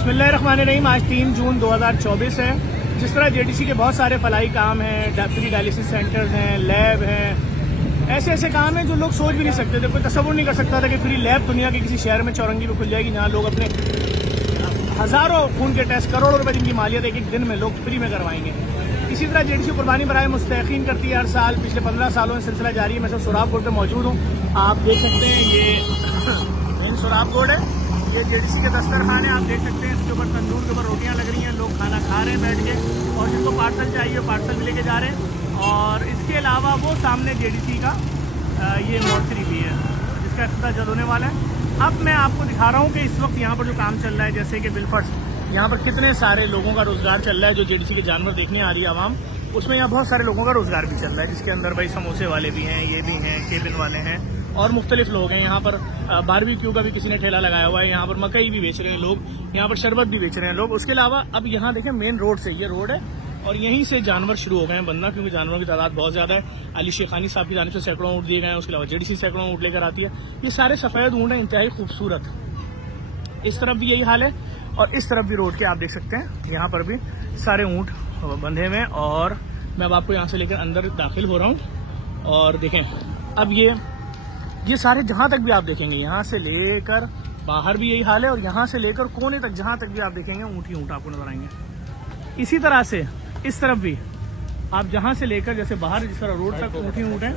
बिस्मिल्लाहिर्रहमानिर्रहीम। आज 3 जून 2024 है। जिस तरह जेडीसी के बहुत सारे फलाई काम हैं, फ्री डायलिसिस सेंटर्स हैं, लैब हैं, ऐसे ऐसे काम हैं जो लोग सोच भी नहीं सकते थे। कोई तसव्वुर नहीं कर सकता था कि फ्री लैब दुनिया के किसी शहर में चौरंगी में खुल जाएगी, जहाँ लोग अपने हज़ारों खून के टेस्ट, करोड़ों रुपए जिनकी मालियत एक एक दिन में लोग फ्री में करवाएंगे। इसी तरह जेडीसी कुर्बानी बराए मुस्तहक़ीन करती है हर साल। पिछले 15 सालों में सिलसिला जारी है। मैं सब सुराब बोर्ड पर मौजूद हूँ। आप देख सकते हैं ये मेन सुराब बोर्ड है। ये जेडीसी के दस्तरखान है। आप देख सकते हैं इसके ऊपर तंदूर के ऊपर रोटियां लग रही हैं, लोग खाना खा रहे हैं बैठ के, और जिनको पार्सल चाहिए वो पार्सल भी लेके जा रहे हैं। और इसके अलावा वो सामने जेडीसी का ये मोर्चरी भी है जिसका इफ्तिताह जल्द होने वाला है। अब मैं आपको दिखा रहा हूँ कि इस वक्त यहाँ पर जो काम चल रहा है, जैसे कि बिलफर्स यहाँ पर कितने सारे लोगों का रोजगार चल रहा है। जो जेडीसी के जानवर देखने आ रही है आवाम, उसमें यहाँ बहुत सारे लोगों का रोजगार भी चल रहा है, जिसके अंदर भाई समोसे वाले भी हैं, ये भी हैं, केबिन वाले हैं, और मुख्तलिफ लोग हैं। यहाँ पर बारबेक्यू का भी किसी ने ठेला लगाया हुआ है। यहाँ पर मकई भी बेच रहे हैं लोग, यहाँ पर शरबत भी बेच रहे हैं लोग। उसके अलावा अब यहाँ देखें मेन रोड से, ये रोड है और यहीं से जानवर शुरू हो गए हैं बनना, क्योंकि जानवरों की तादाद बहुत ज्यादा है। अली शेखानी साहब की जानिब से सैकड़ों ऊँट दिए गए हैं। उसके अलावा जेडीसी सैकड़ों ऊँट लेकर आती है। ये सारे सफेद ऊँट हैं, इंतहाई खूबसूरत। इस तरफ भी यही हाल है और इस तरफ भी रोड के आप देख सकते हैं, यहाँ पर भी सारे ऊँट बंधे हुए हैं। और मैं अब आपको यहाँ से लेकर अंदर दाखिल हो रहा हूँ और देखें अब ये सारे जहाँ तक भी आप देखेंगे, यहाँ से लेकर बाहर भी यही हाल है, और यहाँ से लेकर कोने तक जहाँ तक भी आप देखेंगे ऊँट ही ऊँट आपको नजर आएंगे। इसी तरह से इस तरफ भी आप जहाँ से लेकर, जैसे बाहर जिस तरह रोड तक ऊँट ही ऊँट है,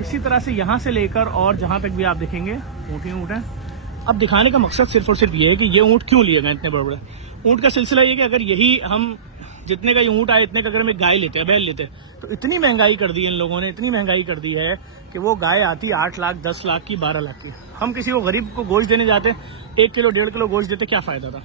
इसी तरह से यहाँ से लेकर और जहाँ तक भी आप देखेंगे ऊँट ही ऊँट है। अब दिखाने का मकसद सिर्फ और सिर्फ ये है कि ये ऊँट क्यों लिए गए इतने बड़े बड़े। ऊँट का सिलसिला ये कि अगर यही हम जितने का ये ऊँट आए इतने का अगर हम एक गाय लेते हैं, बैल लेते हैं, तो इतनी महंगाई कर दी है इन लोगों ने, इतनी महंगाई कर दी है कि वो गाय आती 8 लाख 10 लाख की 12 लाख की। हम किसी को गरीब को गोश्त देने जाते 1 किलो 1.5 किलो गोश्त देते, क्या फायदा था।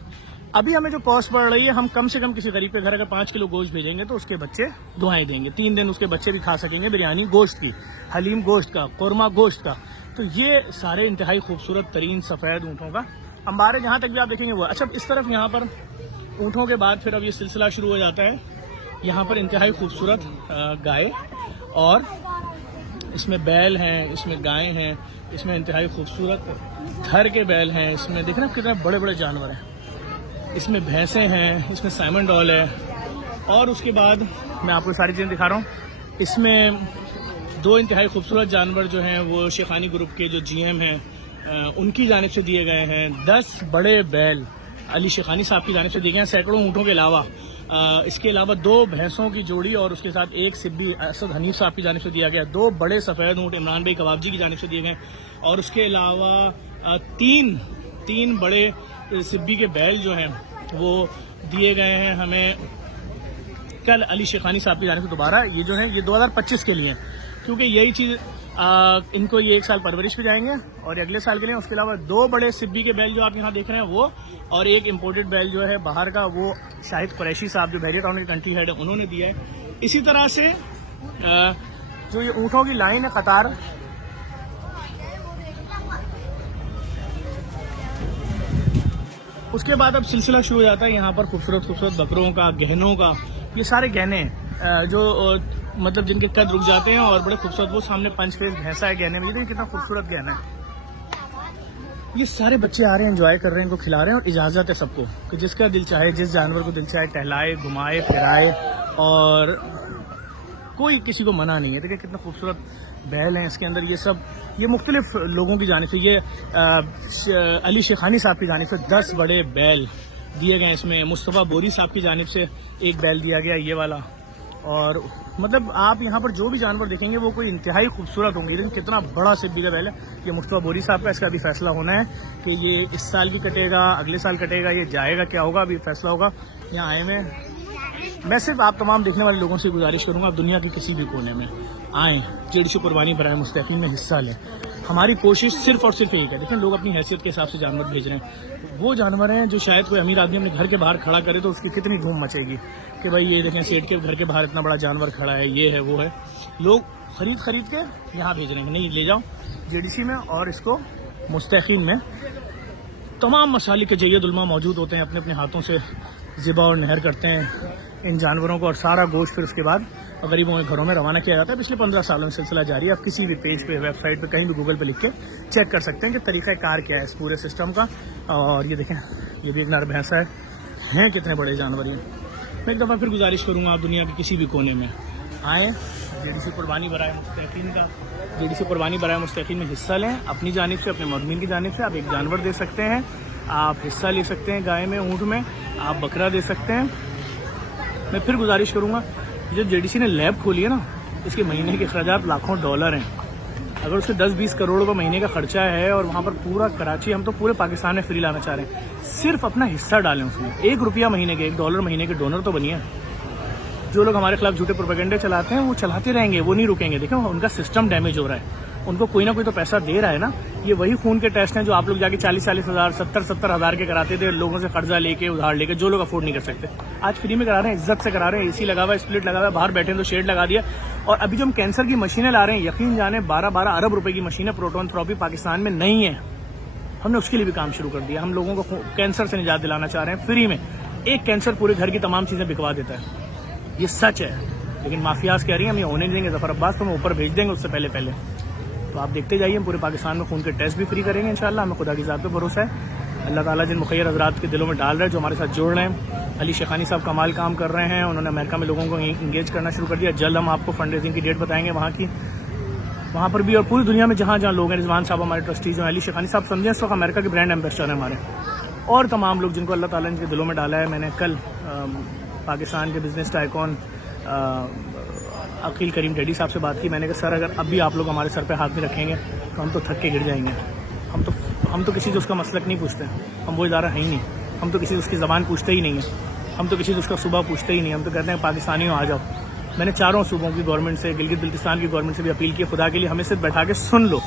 अभी हमें जो कॉस्ट पड़ रही है, हम कम से कम किसी गरीब के घर अगर 5 किलो गोश्त भेजेंगे तो उसके बच्चे दुआएं देंगे, 3 दिन उसके बच्चे भी खा सकेंगे बिरयानी गोश्त की, हलीम गोश्त का, कोरमा गोश्त का। तो ये सारे इंतहाई खूबसूरत तरीन सफ़ेद ऊँटों का अंबार है, जहाँ तक भी आप देखेंगे वो। अच्छा, इस तरफ यहाँ पर ऊँटों के बाद फिर अब ये सिलसिला शुरू हो जाता है। यहाँ पर इंतहाई खूबसूरत गाय, और इसमें बैल हैं, इसमें गाय हैं, इसमें इंतहाई खूबसूरत घर के बैल हैं। इसमें देख रहे हैं कितने बड़े बड़े जानवर हैं। इसमें भैंसें हैं, इसमें साइमन डॉल है। और उसके बाद मैं आपको सारी चीज़ें दिखा रहा हूँ। इसमें 2 इंतहाई खूबसूरत जानवर जो हैं वो शेखानी ग्रुप के जो जीएम हैं उनकी जानिब से दिए गए हैं। 10 बड़े बैल अली शेखानी साहब की जानिब से दिए गए हैं, सैकड़ों ऊँटों के अलावा। इसके अलावा 2 भैंसों की जोड़ी और उसके साथ 1 सिब्बी असद हनीफ साहब की जानिब से दिया गया। 2 बड़े सफ़ेद ऊँट इमरान भाई कबाबजी की जानिब से दिए गए। और उसके अलावा 3 बड़े सिब्बी के बैल जो हैं वो दिए गए हैं हमें कल अली शेखानी साहब की जानिब से। दोबारा ये जो है ये 2025 के लिए, क्योंकि यही चीज़ इनको ये 1 साल परवरिश पे जाएंगे और अगले साल के लिए। उसके अलावा 2 बड़े सिब्बी के बैल जो आप यहाँ देख रहे हैं वो, और 1 इम्पोर्टेड बैल जो है बाहर का, वो शाहिद कुरैशी साहब जो बहरिया टाउन के कंट्री हेड है उन्होंने दिया है। इसी तरह से जो ये ऊँटों की लाइन है, कतार, उसके बाद अब सिलसिला शुरू हो जाता है यहाँ पर खूबसूरत खूबसूरत बकरों का, गहनों का। ये सारे गहने जो मतलब जिनके कद रुक जाते हैं और बड़े खूबसूरत, वो सामने 5 फेस भैंसा है गहने में। ये कितना खूबसूरत गहना है। ये सारे बच्चे आ रहे हैं, एंजॉय कर रहे हैं, इनको खिला रहे हैं। और इजाज़त है सबको कि जिसका दिल चाहे, जिस जानवर को दिल चाहे टहलाए, घुमाए फिराए, और कोई किसी को मना नहीं है। देखिए कितना खूबसूरत बैल हैं इसके अंदर। ये सब ये मुख्तलिफ लोगों की जानिब से, ये अली शेखानी साहब की जानिब से 10 बड़े बैल दिए गए। इसमें मुस्तफ़ा बोरी साहब की जानिब से 1 बैल दिया गया, ये वाला। और मतलब आप यहाँ पर जो भी जानवर देखेंगे वो कोई इंतहाई खूबसूरत होंगे। लेकिन कितना बड़ा सिब्बी का बैल है ये मुस्तफ़ा बोरी साहब का। इसका अभी फैसला होना है कि ये इस साल भी कटेगा, अगले साल कटेगा, ये जाएगा, क्या होगा, अभी फैसला होगा। यहाँ आए मैं सिर्फ आप तमाम देखने वाले लोगों से गुजारिश करूँगा, आप दुनिया के किसी भी कोने में आएँ, जेडीसी कुर्बानी बराए मुस्तहक़ीन में हिस्सा लें। हमारी कोशिश सिर्फ और सिर्फ एक है। देखें लोग अपनी हैसियत के हिसाब से जानवर भेज रहे हैं। वो जानवर हैं जो शायद कोई अमीर आदमी अपने घर के बाहर खड़ा करे तो उसकी कितनी धूम मचेगी कि भाई ये देखें सेठ के घर के बाहर इतना बड़ा जानवर खड़ा है, ये है, वो है। लोग खरीद के यहाँ भेज रहे हैं, नहीं ले जाओ जेडीसी में और इसको मुस्तहक़ीन में। तमाम मसालिक के जय्यद उलमा मौजूद होते हैं, अपने अपने हाथों से ज़िबा और नहर करते हैं। इन जानवरों को और सारा गोश्त फिर उसके बाद गरीबों के घरों में रवाना किया जाता है। पिछले 15 सालों में सिलसिला जारी है। आप किसी भी पेज पे, वेबसाइट पे, कहीं भी गूगल पे लिख के चेक कर सकते हैं कि तरीक़ा कार क्या है इस पूरे सिस्टम का। और ये देखें, ये भी एक नर भैंसा है कितने बड़े जानवर ये। मैं एक दफ़ा फिर गुजारिश करूँगा, आप दुनिया के किसी भी कोने में आएँ, JDC कुर्बानी बराए मुस्तकीन का, JDC कुर्बानी बराए मुस्तकीन में हिस्सा लें। अपनी जानिब से, अपने मदमीन की जानिब से आप एक जानवर दे सकते हैं, आप हिस्सा ले सकते हैं, गाय में, ऊँट में, आप बकरा दे सकते हैं। मैं फिर गुजारिश करूँगा, जो JDC ने लैब खोली है ना, इसके महीने के अखराजात लाखों डॉलर हैं। अगर उसके 10-20 करोड़ रुपये महीने का खर्चा है और वहाँ पर पूरा कराची, हम तो पूरे पाकिस्तान में फ्री लाना चाह रहे हैं, सिर्फ अपना हिस्सा डालें उसमें। $1 महीने के, $1 महीने के डोनर तो बनिए। जो लोग हमारे खिलाफ झूठे प्रोपेगेंडे चलाते हैं वो चलाते रहेंगे, वो नहीं रुकेंगे। देखो उनका सिस्टम डैमेज हो रहा है, उनको कोई ना कोई तो पैसा दे रहा है ना। ये वही खून के टेस्ट हैं जो आप लोग जाके 40-40 हज़ार, 70-70 हज़ार के कराते थे, लोगों से कर्जा लेके, उधार लेके, जो लोग अफोर्ड नहीं कर सकते। आज फ्री में करा रहे हैं, इज्जत से करा रहे हैं। AC लगा हुआ है, स्प्लिट लगा हुआ है, बाहर बैठे हैं तो शेड लगा दिया। और अभी जो हम कैंसर की मशीनें ला रहे हैं, यकीन जाने 12-12 अरब रुपए की मशीनें प्रोटोन थेरेपी पाकिस्तान में नहीं है। हमने उसके लिए भी काम शुरू कर दिया। हम लोगों को कैंसर से निजात दिलाना चाह रहे हैं फ्री में। एक कैंसर पूरे घर की तमाम चीज़ें बिकवा देता है, ये सच है। लेकिन माफियाज कह रही हैं हम ये होने नहीं देंगे, जफर अब्बास तो हम ऊपर भेज देंगे उससे पहले पहले। तो आप देखते जाइए, हम पूरे पाकिस्तान में खून के टेस्ट भी फ्री करेंगे इंशाल्लाह। हमें खुदा की ज़ात पे भरोसा है। अल्लाह ताला जिन मुखैर हज़रात के दिलों में डाल रहे हैं, जो हमारे साथ जोड़ रहे हैं। अली शेखानी साहब कमाल काम कर रहे हैं, उन्होंने अमेरिका में लोगों को इंगेज करना शुरू कर दिया। जल्द हम आपको फंड रेजिंग की डेट बताएंगे वहाँ की, वहाँ पर भी और पूरी दुनिया में जहाँ जहाँ लोग हैं। रिजवान साहब हमारे ट्रस्टीज हैं, अली शेखानी साहब समझें इस वक्त अमेरिका के ब्रांड एम्बेसडर हैं हमारे, और तमाम लोग जिनको अल्लाह ताला ने इनके दिलों में डाला है। मैंने कल पाकिस्तान के बिजनेस टाइकॉन अकील करीम डैडी साहब से बात की। मैंने कहा सर अगर अब भी आप लोग हमारे सर पे हाथ में रखेंगे तो हम तो थक के गिर जाएंगे। हम तो किसी से उसका मसलक नहीं पूछते, हम वो इदारा है ही नहीं। हम तो किसी से उसकी ज़बान पूछते ही नहीं है, हम तो किसी से उसका सुबह पूछते ही नहीं। हम तो कहते हैं पाकिस्तानियों आ जाओ। मैंने चारों सूबों की गवर्नमेंट से, गिलगित बल्तिस्तान की गवर्नमेंट से भी अपील की, खुदा के लिए हमें सिर्फ बैठा के सुन लो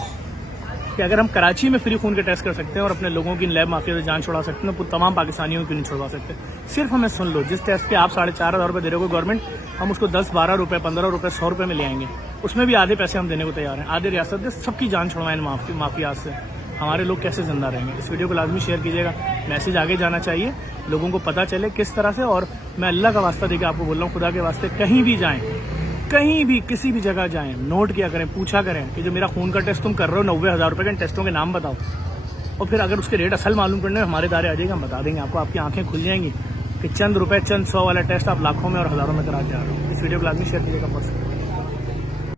कि अगर हम कराची में फ्री खून के टेस्ट कर सकते हैं और अपने लोगों की लैब माफिया से जान छुड़ा सकते हैं तो तमाम पाकिस्तानियों की नहीं छुड़वा सकते। सिर्फ हमें सुन लो। जिस टेस्ट के आप 4,500 रुपये दे रहे हो गवर्नमेंट, हम उसको 10-12 रुपये, 15 रुपये, 100 रुपये में ले आएंगे। उसमें भी आधे पैसे हम देने को तैयार हैं। आधे रियासत के सबकी जान छुड़वाएं माफिया से। हमारे लोग कैसे जिंदा रहेंगे? इस वीडियो को लाजमी शेयर कीजिएगा, मैसेज आगे जाना चाहिए, लोगों को पता चले किस तरह से। और मैं अल्लाह का वास्ता देकर आपको बोल रहा हूँ, खुदा के वास्ते कहीं भी जाएं, कहीं भी किसी भी जगह जाएं, नोट किया करें, पूछा करें कि जो मेरा खून का टेस्ट तुम कर रहे हो 90,000 रुपये के, टेस्टों के नाम बताओ। और फिर अगर उसके रेट असल मालूम करने में हमारे दायरे आ जाएगा, हम बता देंगे आपको। आपकी आंखें खुल जाएंगी कि चंद रुपए, चंद 100 वाला टेस्ट आप लाखों में और हज़ारों में करा के आ रहे हो। इस वीडियो को लाजमी शेयर कीजिएगा।